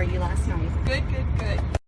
party last night. Good, good, good.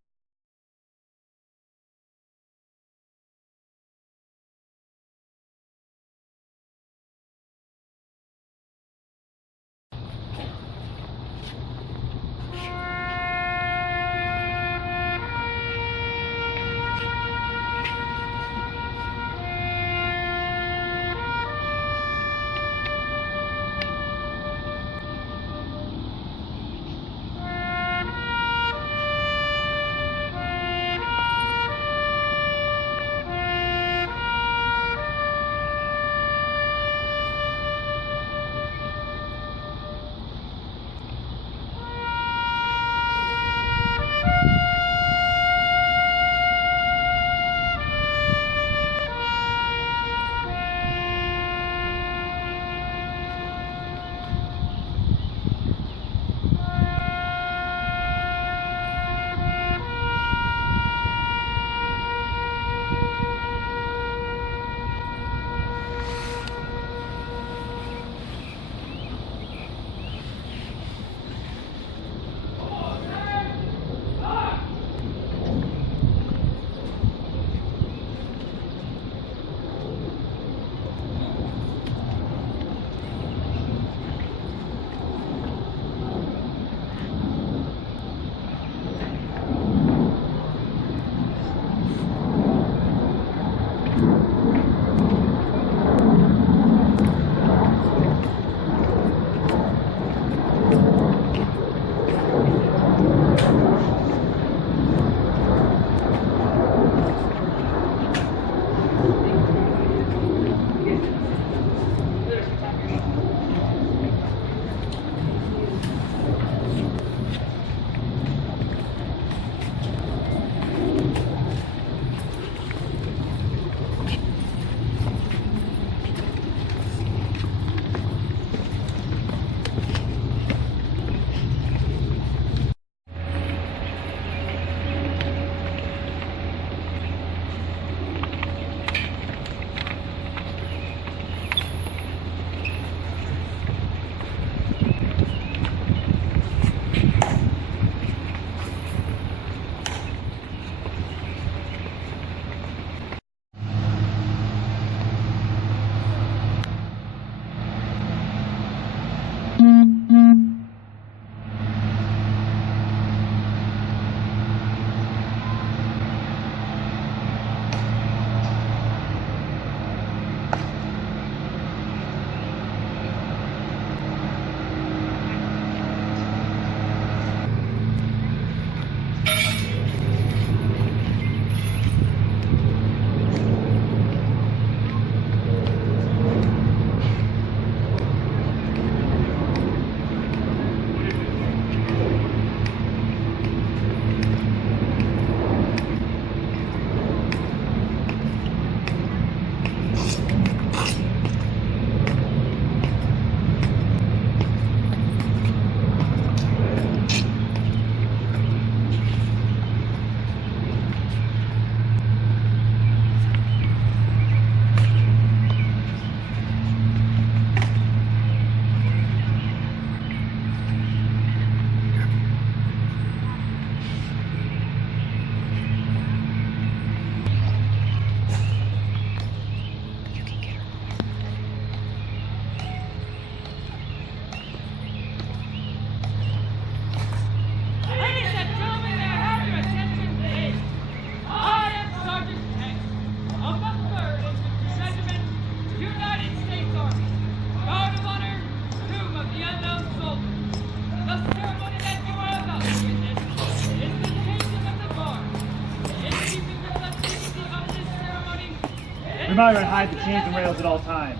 Remember to hide the chains and rails at all times.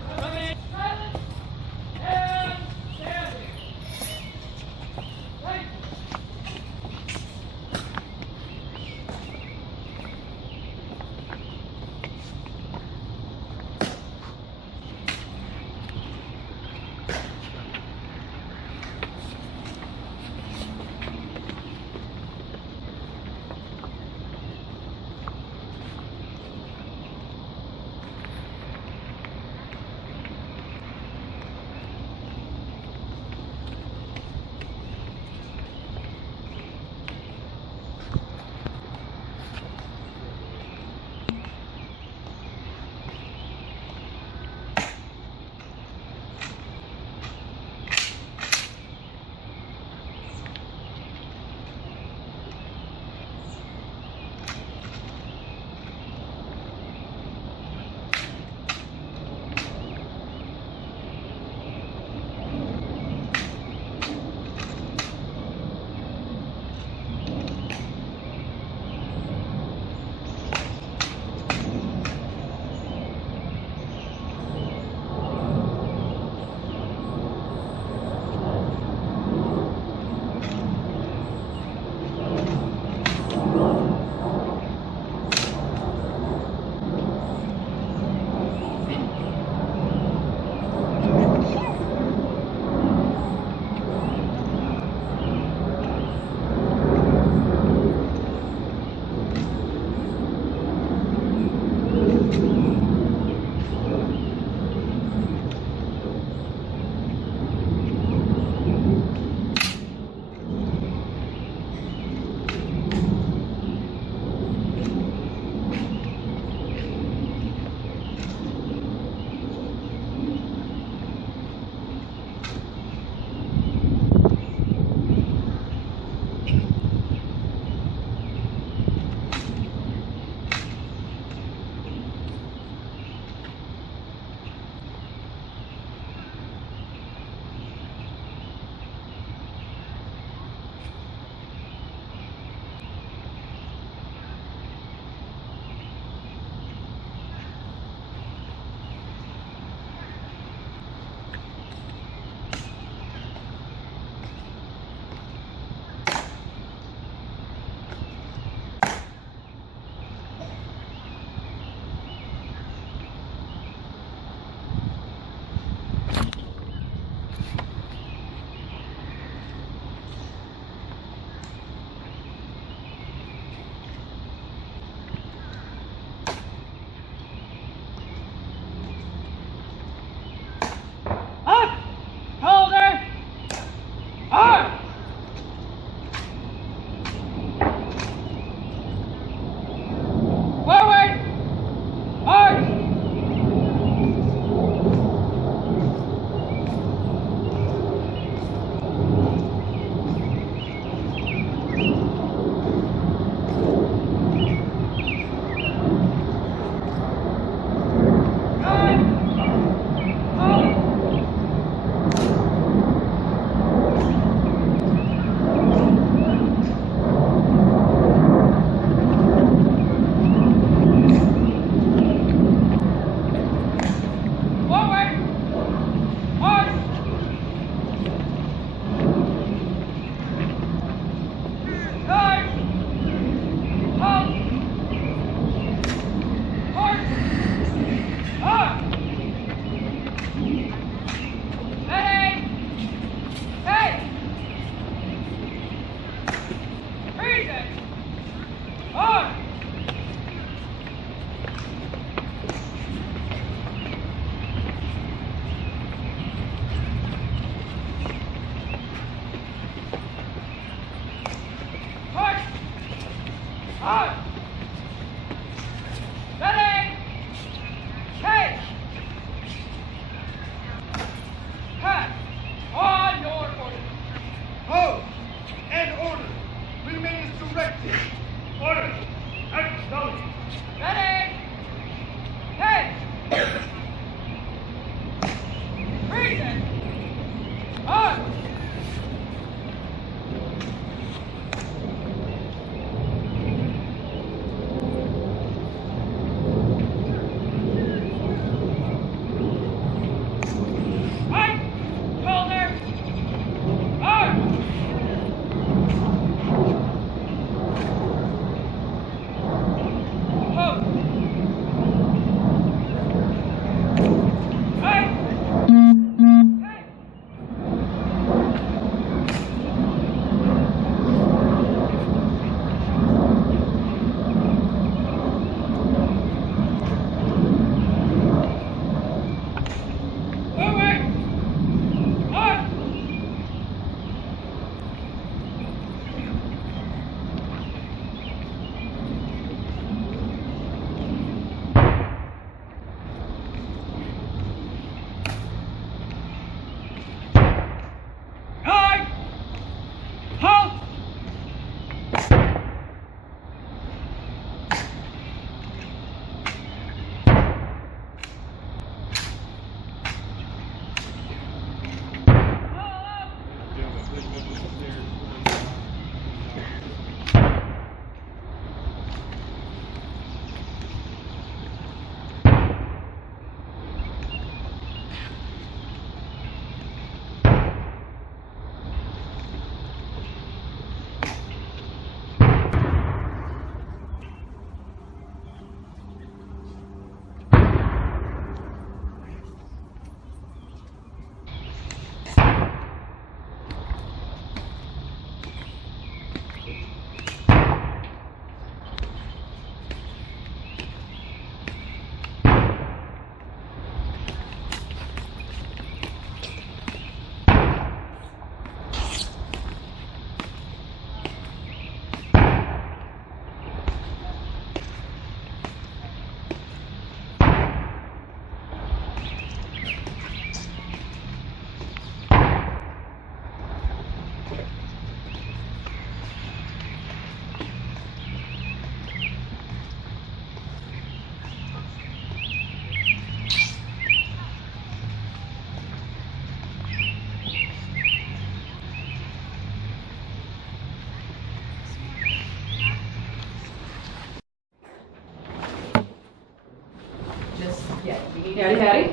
Howdy, howdy.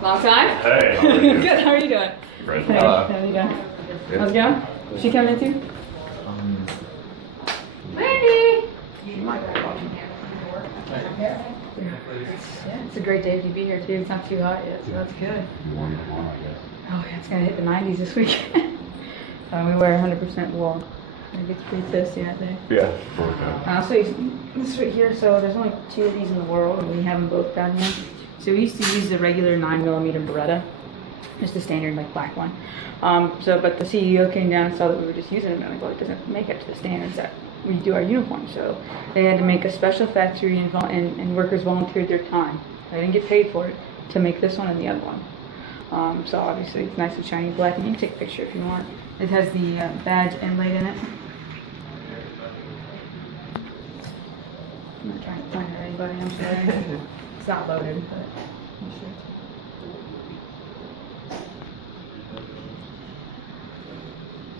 Long time? Hey, how are you? Good, how are you doing? Great. Hey, how you doing? How's it going? She coming too? Wendy! Yeah, it's a great day to be here too. It's not too hot yet, so that's good. Oh yeah, it's gonna hit the 90s this week. We wear 100% wool. It gets pretty toasty that day. Yeah. So this right here, so there's only 2 of these in the world, and we have them both down here. So we used to use the regular 9mm Beretta, just the standard like black one. But the CEO came down and saw that we were just using them, and like, well, it doesn't make up to the standards that we do our uniform. So they had to make a special factory, and workers volunteered their time. They didn't get paid for it to make this one and the other one. So obviously it's nice and shiny black, and you can take a picture if you want. It has the badge inlaid in it. I'm not trying to point at anybody, I'm sorry. It's not loaded, but I'm sure.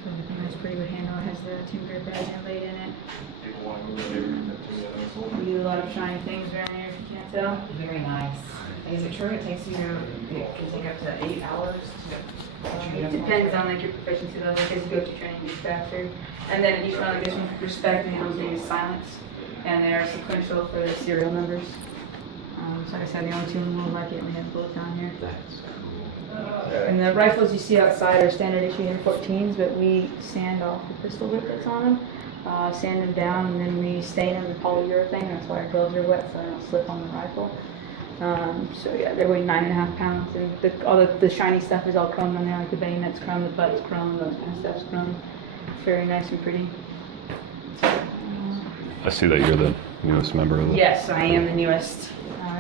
So everything that's pretty good handle. It has the timber badge inlaid in it. We do a lot of shiny things around here, if you can't tell. Very nice. Is it true it takes you, it can take up to 8 hours to It depends on like your proficiency level, because you go to training gets faster. And then each one, like this one for respect, and those is silence. And they are sequential for the serial numbers. So like I said, the only 2 in the world like it, and we have both down here. And the rifles you see outside are standard issue M14s, but we sand off the pistol grip that's on them, sand them down, and then we stain them in polyurethane. That's why our gloves are wet, so they don't slip on the rifle. So yeah, they weigh 9.5 pounds, and all the shiny stuff is all chrome on there, like the bayonet's chrome, the butt's chrome, those kind of stuff's chrome. It's very nice and pretty. I see that you're the newest member of the... Yes, I am the newest.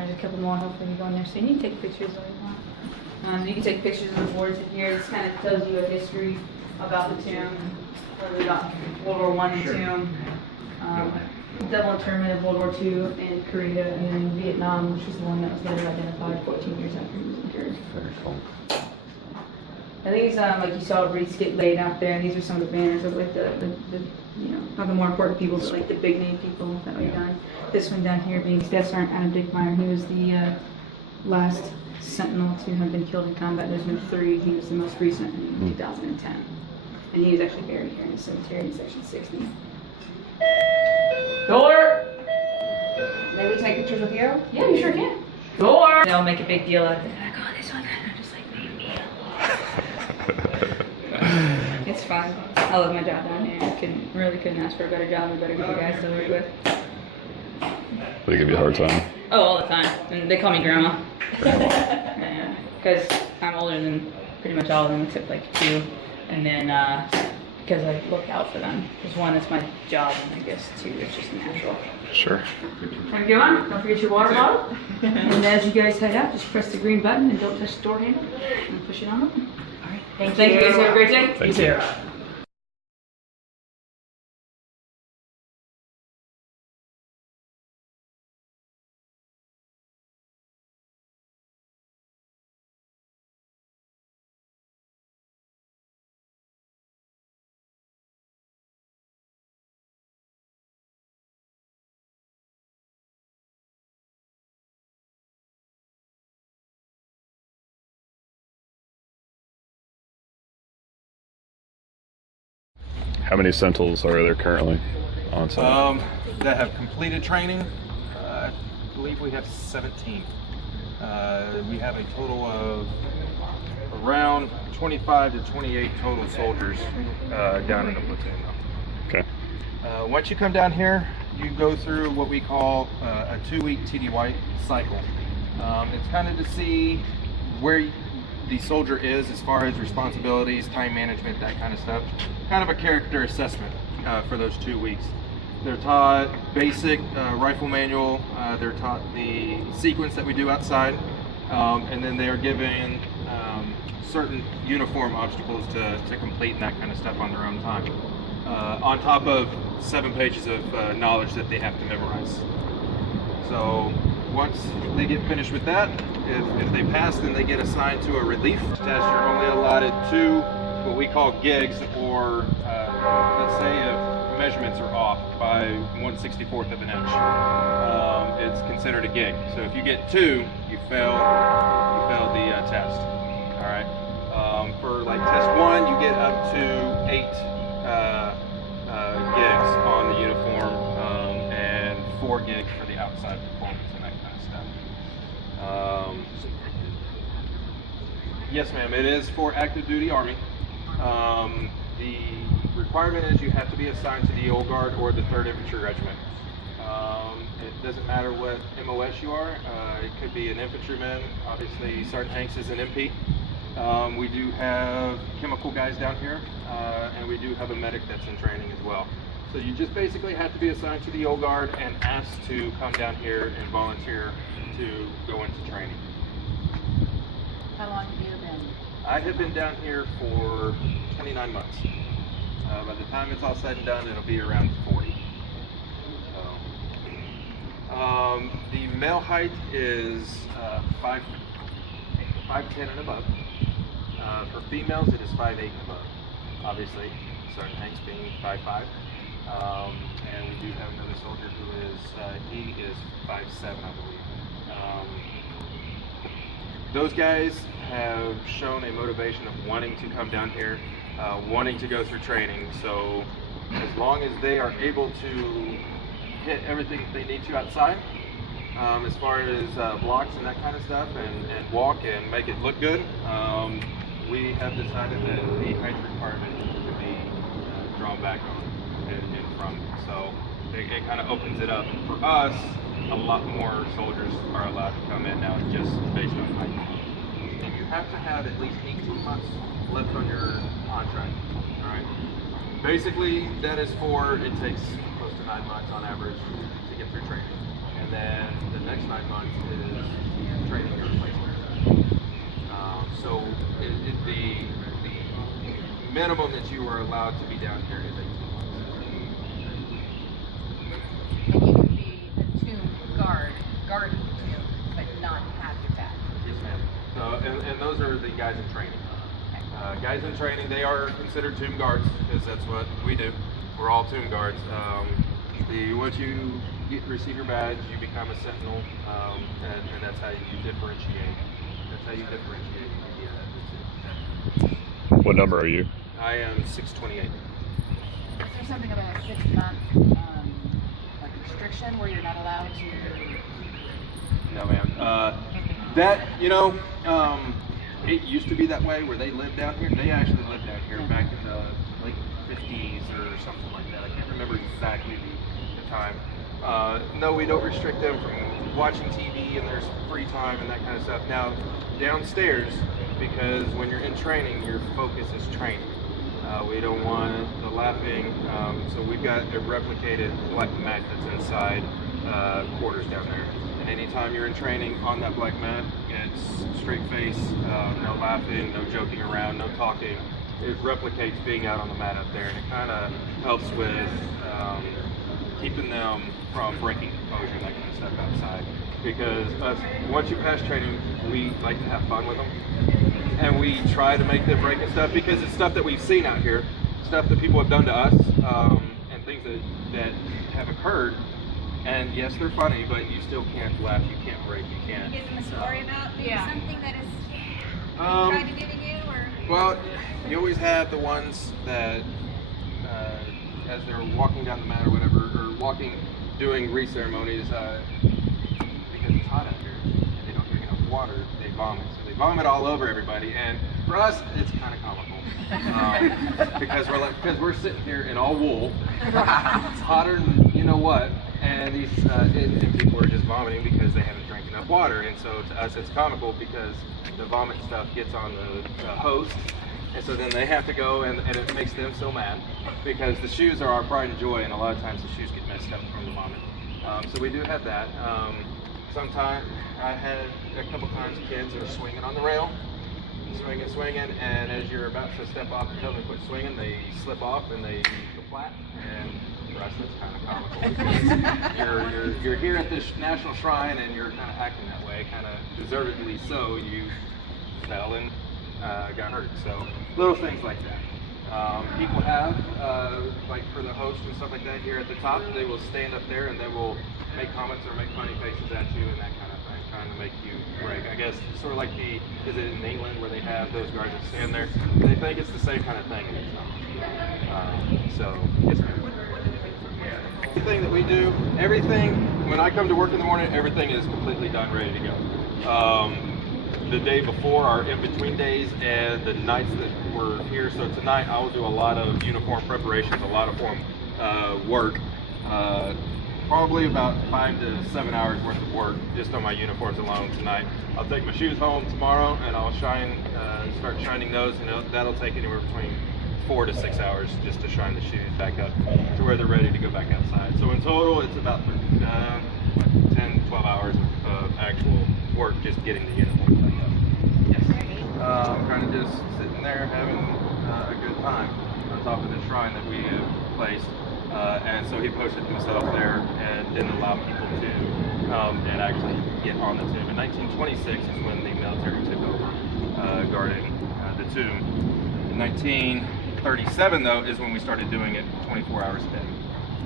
There's a couple more hopefully you go in there soon. You can take pictures of it. You can take pictures of the boards in here. This kind of tells you a history about the tomb, whether we got World War I and tomb, double internment of World War II in Korea, and then Vietnam, which was the one that was later identified 14 years after he was interred. Very cool. And these, like you saw wreaths get laid out there, and these are some of the banners of like the you know, not the more important people, but like the big name people that we've done. This one down here being Death Sergeant Adam Dickmeyer. He was the last Sentinel to have been killed in combat. There's been 3. He was the most recent in 2010. And he was actually buried here in the cemetery in section 60. Door! maybe take pictures with you? Yeah, you sure can. Door! They'll make a big deal out of it. Like, oh, this one, I'm just like, big deal. It's fun. I love my job down here. Really couldn't ask for a better job or better group of guys to work with. They give you a hard time? Oh, all the time. And they call me grandma. Yeah, because I'm older than pretty much all of them except like 2. And then because I look out for them. Because 1, it's my job, and I guess 2, it's just natural. Sure. Have a good one. Don't forget your water bottle. And as you guys head out, just press the green button and don't touch the door handle. And push it on up. All right. Thank you guys. Have a great day. Thank you. How many Sentinels are there currently on site? That have completed training, I believe we have 17. We have a total of around 25 to 28 total soldiers down in the platoon. Okay. Once you come down here, you go through what we call a 2-week TDY cycle. It's kind of to see where the soldier is as far as responsibilities, time management, that kind of stuff. Kind of a character assessment for those 2 weeks. They're taught basic rifle manual. They're taught the sequence that we do outside. And then they are given certain uniform obstacles to complete and that kind of stuff on their own time. On top of 7 pages of knowledge that they have to memorize. So once they get finished with that, if they pass, then they get assigned to a relief test. You're only allotted 2 what we call gigs, or let's say if measurements are off by 1/64 of an inch, it's considered a gig. So if you get 2, you fail the test. All right. For like test 1, you get up to 8 gigs on the uniform, and 4 gigs for the outside performance and that kind of stuff. Yes, ma'am. It is for active duty Army. The requirement is you have to be assigned to the Old Guard or the 3rd Infantry Regiment. It doesn't matter what MOS you are. It could be an infantryman. Obviously, Sergeant Hanks is an MP. We do have chemical guys down here, and we do have a medic that's in training as well. So you just basically have to be assigned to the Old Guard and asked to come down here and volunteer to go into training. How long have you been? I have been down here for 29 months. By the time it's all said and done, it'll be around 40. So, the male height is 5'10" and above. For females, it is 5'8" and above. Obviously, Sergeant Hanks being 5'5". And we do have another soldier who is, he is 5'7", I believe. Those guys have shown a motivation of wanting to come down here, wanting to go through training. So as long as they are able to hit everything that they need to outside, as far as blocks and that kind of stuff, and walk and make it look good, we have decided that the height requirement should be drawn back on and from. So it kind of opens it up for us. A lot more soldiers are allowed to come in now just based on height. And you have to have at least 18 months left on your contract. All right. Basically, that is for, it takes close to 9 months on average to get through training. And then the next 9 months is training your replacement. So the minimum that you are allowed to be down here is 18 months. And you can be a tomb guard tomb, but not have your back. Yes, ma'am. So, and those are the guys in training. Guys in training, they are considered tomb guards, because that's what we do. We're all tomb guards. Once you receive your badge, you become a sentinel, and that's how you differentiate. That's how you differentiate. What number are you? I am 628. Is there something about a 6-month like restriction where you're not allowed to? No, ma'am. That, it used to be that way where they lived down here. They actually lived down here back in the late 50s or something like that. I can't remember exactly the time. No, we don't restrict them from watching TV and there's free time and that kind of stuff. Now, downstairs, because when you're in training, your focus is training. We don't want the laughing, so we've got a replicated black mat that's inside quarters down there. And anytime you're in training on that black mat, it's straight face, no laughing, no joking around, no talking. It replicates being out on the mat up there, and it kind of helps with keeping them from breaking composure and that kind of stuff outside. Because once you pass training, we like to have fun with them. And we try to make them break and stuff because it's stuff that we've seen out here, stuff that people have done to us, and things that have occurred. And yes, they're funny, but you still can't laugh, you can't break, you can't. Give them a story about maybe something that is tried to do to you, or? Well, you always have the ones that, as they're walking down the mat or whatever, or doing re-ceremonies, because it's hot out here and they don't drink enough water, they vomit. So they vomit all over everybody, and for us, it's kind of comical. Because we're sitting here in all wool, it's hotter than you know what, and these and people are just vomiting because they haven't drank enough water. And so to us, it's comical because the vomit stuff gets on the hose, and so then they have to go, and it makes them so mad because the shoes are our pride and joy, and a lot of times the shoes get messed up from the vomit. So we do have that. Sometimes I had a couple times kids that are swinging on the rail, swinging, and as you're about to step off and tell them to quit swinging, they slip off and they go flat. And for us, that's kind of comical because you're here at this national shrine and you're kind of acting that way, kind of deservedly so. You fell and got hurt. So little things like that. People have, like for the host and stuff like that here at the top, they will stand up there and they will make comments or make funny faces at you and that kind of thing, trying to make you break. I guess sort of like is it in England where they have those guards that stand there? They think it's the same kind of thing. So, yes ma'am. Everything that we do, when I come to work in the morning, everything is completely done, ready to go. The day before are in between days and the nights that we're here. So tonight I will do a lot of uniform preparations, a lot of form work. Probably about 5 to 7 hours worth of work just on my uniforms alone tonight. I'll take my shoes home tomorrow and I'll start shining those, and that'll take anywhere between 4 to 6 hours just to shine the shoes back up to where they're ready to go back outside. So in total it's about 10, 12 hours of actual work just getting the uniforms back up. Yes. Kind of just sitting there having a good time on top of the shrine that we have placed. And so he posted himself there and didn't allow people to come and actually get on the tomb. In 1926 is when the military took over guarding the tomb. In 1937 though is when we started doing it 24 hours a day.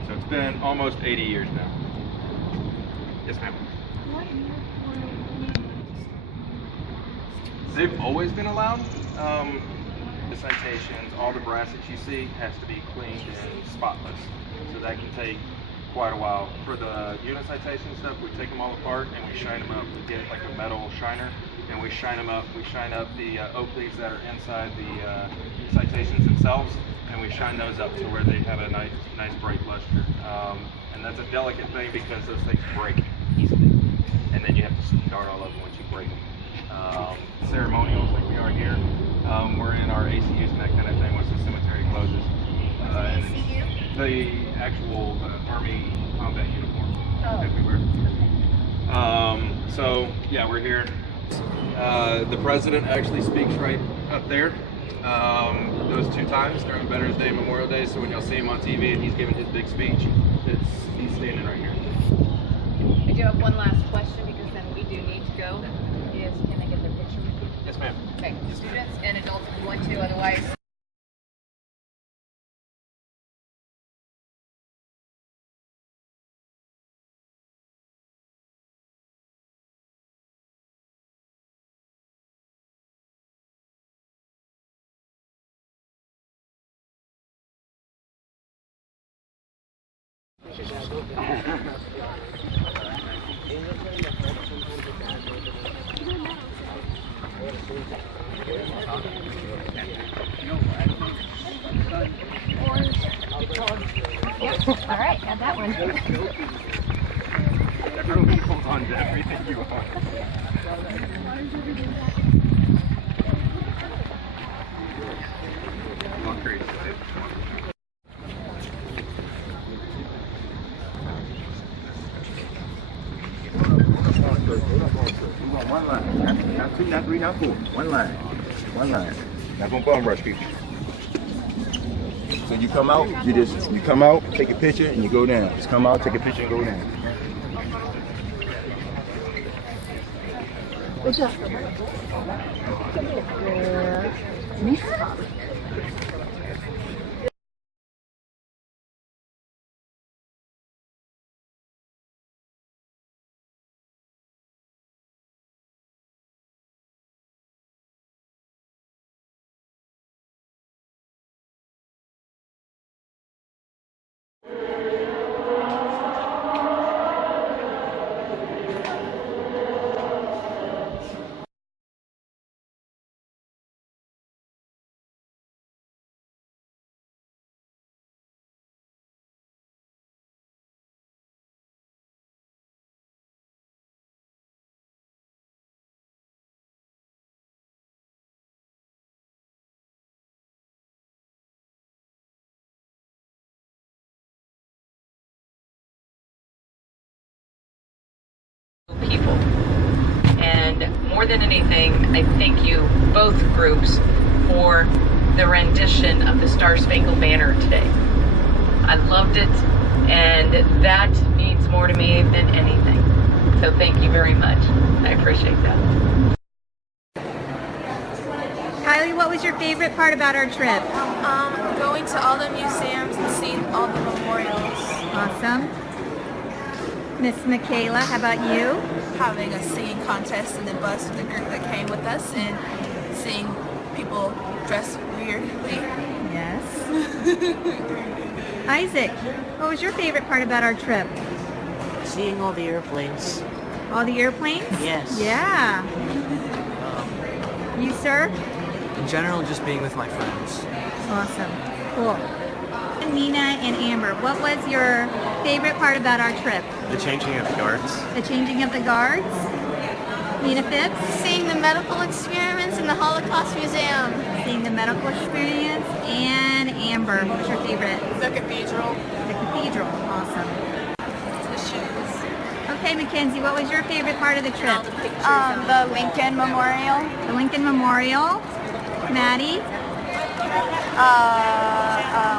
So it's been almost 80 years now. Yes ma'am. They've always been allowed. The citations, all the brass that you see has to be cleaned and spotless. So that can take quite a while. For the unit citation stuff, we take them all apart and we shine them up. We get like a metal shiner and we shine them up. We shine up the oak leaves that are inside the citations themselves, and we shine those up to where they have a nice bright luster. And that's a delicate thing because those things break easily. And then you have to start all over once you break them. Ceremonials like we are here, we're in our ACUs and that kind of thing once the cemetery closes. And the actual Army combat uniform that we wear. So yeah, we're here. The president actually speaks right up there. Those 2 times during Veterans Day and Memorial Day. So when you'll see him on TV and he's giving his big speech, he's standing right here. I do have one last question because then we do need to go. Can I get their picture with you? Yes, ma'am. Okay, students and adults if you want to, otherwise. All right, got that one. Everyone holds on to everything you want. Going crazy. One line. Not 2, not 3, not 4. One line. One line. Not gonna bum rush people. So you come out, you come out, take a picture, and you go down. Just come out, take a picture, and go down. Good job. more than anything, I thank you, both groups, for the rendition of the Star Spangled Banner today. I loved it, and that means more to me than anything. So thank you very much. I appreciate that. Kylie, what was your favorite part about our trip? Going to all the museums and seeing all the memorials. Awesome. Miss Michaela, how about you? Having a singing contest in the bus with the group that came with us and seeing people dress weirdly. Yes. Isaac, what was your favorite part about our trip? Seeing all the airplanes. All the airplanes? Yes. Yeah. You, sir? In general, just being with my friends. Awesome. Cool. Nina and Amber, what was your favorite part about our trip? The changing of the guards. The changing of the guards? Nina Phipps? Seeing the medical experiments in the Holocaust Museum. Seeing the medical experience. And Amber, what was your favorite? The cathedral. The cathedral. Awesome. The shoes. Okay, Mackenzie, what was your favorite part of the trip? The Lincoln Memorial. The Lincoln Memorial. Maddie?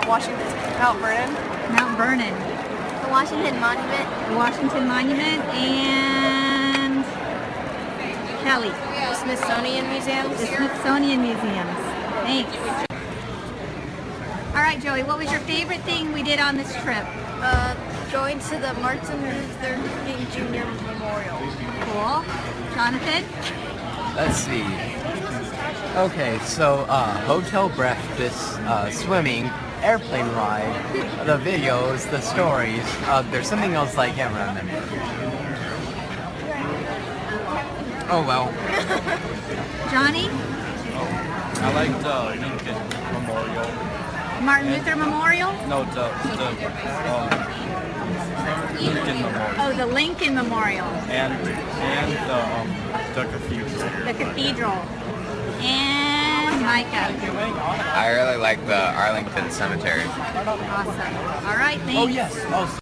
Washington. Mount Vernon. Mount Vernon. The Washington Monument. The Washington Monument. And Kelly. The Smithsonian Museums. The Smithsonian Museums. Thanks. All right, Joey, what was your favorite thing we did on this trip? Going to the Martin Luther King Jr. Memorial. Cool. Jonathan? Let's see. Okay, so hotel breakfast, swimming, airplane ride, the videos, the stories. There's something else I can't remember. Oh well. Johnny? I liked Lincoln Memorial. Martin Luther Memorial? No, the Lincoln Memorial. Oh, the Lincoln Memorial. And the cathedral. The cathedral. And Micah. I really like the Arlington Cemetery. Awesome. All right, thanks. Oh yes. Oh.